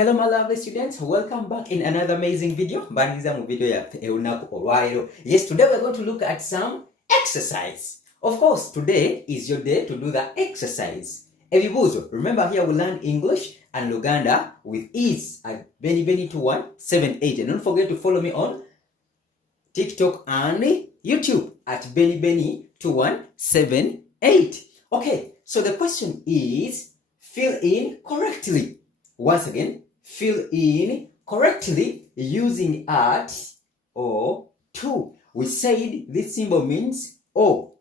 Hello my lovely students, welcome back in another amazing video. Yes, today we're going to look at some exercise. Of course, today is your day to do the exercise. Ebibuzo, remember here we learn English and Luganda with ease at BennyBenny2178. And don't forget to follow me on TikTok and YouTube at BennyBenny2178. Okay, so the question is, fill in correctly. Once again, fill in correctly using at or to. We said this symbol means O.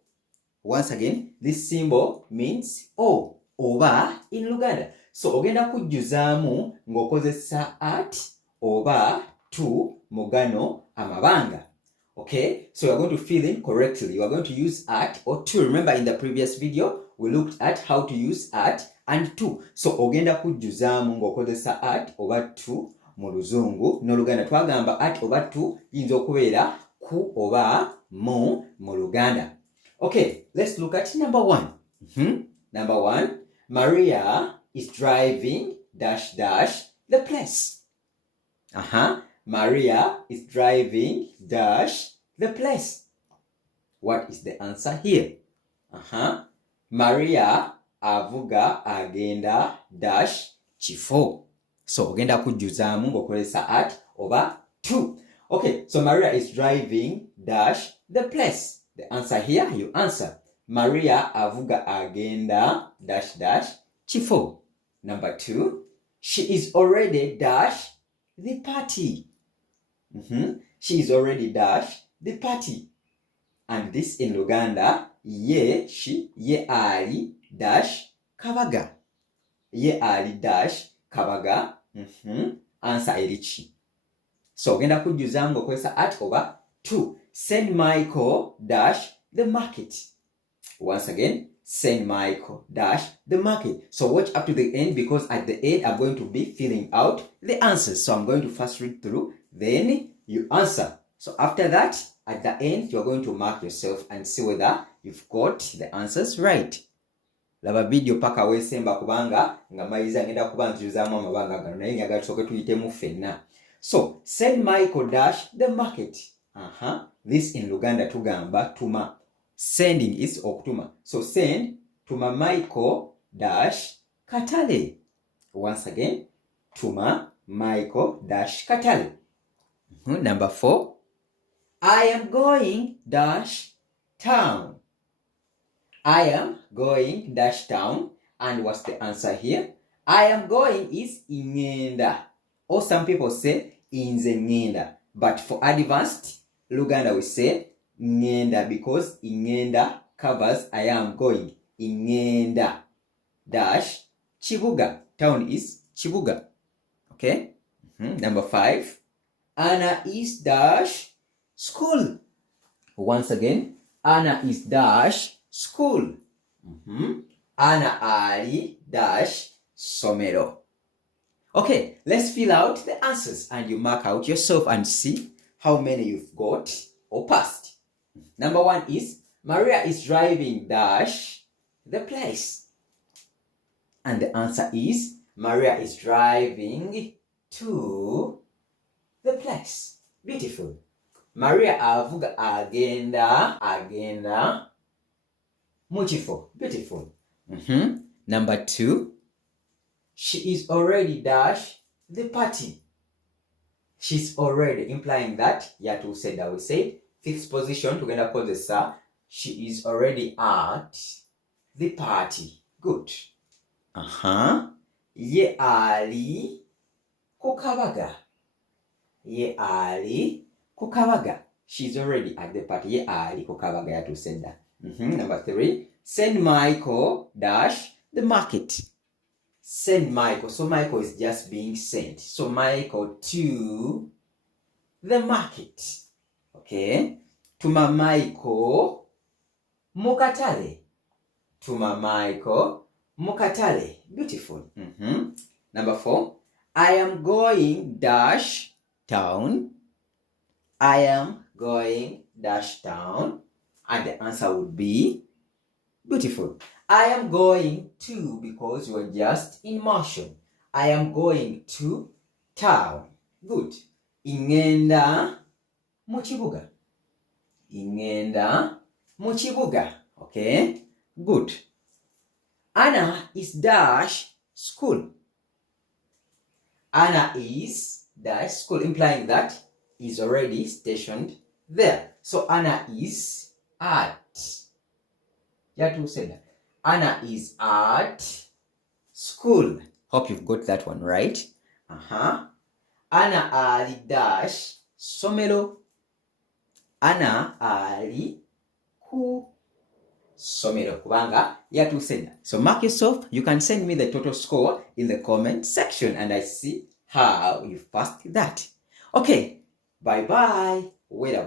Once again, this symbol means O. Oba in Luganda. So ogenda kujjuzamu ng'okozesa at oba to mugano amabanga. Okay, so you are going to fill in correctly. You are going to use at or to. Remember in the previous video, we looked at how to use at and to. So ogenda kujjuzamu ng'okozesa at oba to mu Luzungu. No Luganda twagamba at oba to yinza okubeera ku oba mu Luganda. Okay, let's look at number one. Number one, Maria is driving dash dash the place. Maria is driving dash the place. What is the answer here? Maria avuga agenda dash chifo. So ogenda kujjuzamu ng'okozesa at oba to. Okay, so Maria is driving dash the place. The answer here, you answer. Maria avuga agenda dash dash chifo. Number two, she is already dash the party. She is already dash the party. And this in Luganda, ye ali dash kabaga. Ye ali dash kabaga. Answer erichi. So ogenda kujjuzamu ng'okozesa at oba to. Send Michael dash the market. Once again, send Michael dash the market. So watch up to the end, because at the end I'm going to be filling out the answers. So I'm going to first read through, then you answer. So after that, at the end, you're going to mark yourself and see whether you've got the answers right. Laba video paka wesemba kubanga nga maiza ngenda kubanjirizamu amabanga gano naye njagala tusooke tuyitemu ffenna. So send Michael dash the market. This in Luganda tugamba tuma. Sending is okutuma. So send tuma Michael dash katale. Once again, tuma Michael dash katale. Number four, I am going dash town. I am going dash town. And what's the answer here? I am going is ingenda. Or some people say inze ngenda. But for advanced Luganda we say ngenda, because ingenda covers I am going. Ingenda dash Chibuga. Town is Chibuga. Okay? Number five, Anna is dash school. Once again, Anna is dash school. Anna ali dash somero. Okay, let's fill out the answers and you mark out yourself and see how many you've got or passed. Number one is Maria is driving dash the place. And the answer is Maria is driving to the place. Beautiful. Maria avuga agenda muchifo. Beautiful. Number two, she is already dash the party. She's already, implying that yatu said that we said fixed position tugenda kozesa she is already at the party. Good. Ye ali kukabaga. Ye ali kukabaga. She's already at the party. Ye ali kukabaga yatu said that. Number three, send Michael dash the market. Send Michael. So Michael is just being sent. So Michael to the market. Okay. Tuma Michael mukatale. Tuma Michael mukatale. Beautiful. Number four, I am going dash town. I am going dash town. And the answer would be beautiful. I am going to, because you are just in motion. I am going to town. Good. Ingenda mu kibuga. Ingenda mu kibuga. Okay? Good. Anna is dash school. Anna is dash school, implying that is already stationed there. So Anna is at. You have to say that. Anna is at school. Hope you've got that one right. Anna ali dash somero. Anna ali ku somero kubanga yatusenda. So mark yourself. You can send me the total score in the comment section and I see how you passed that. Okay, bye bye. Wait a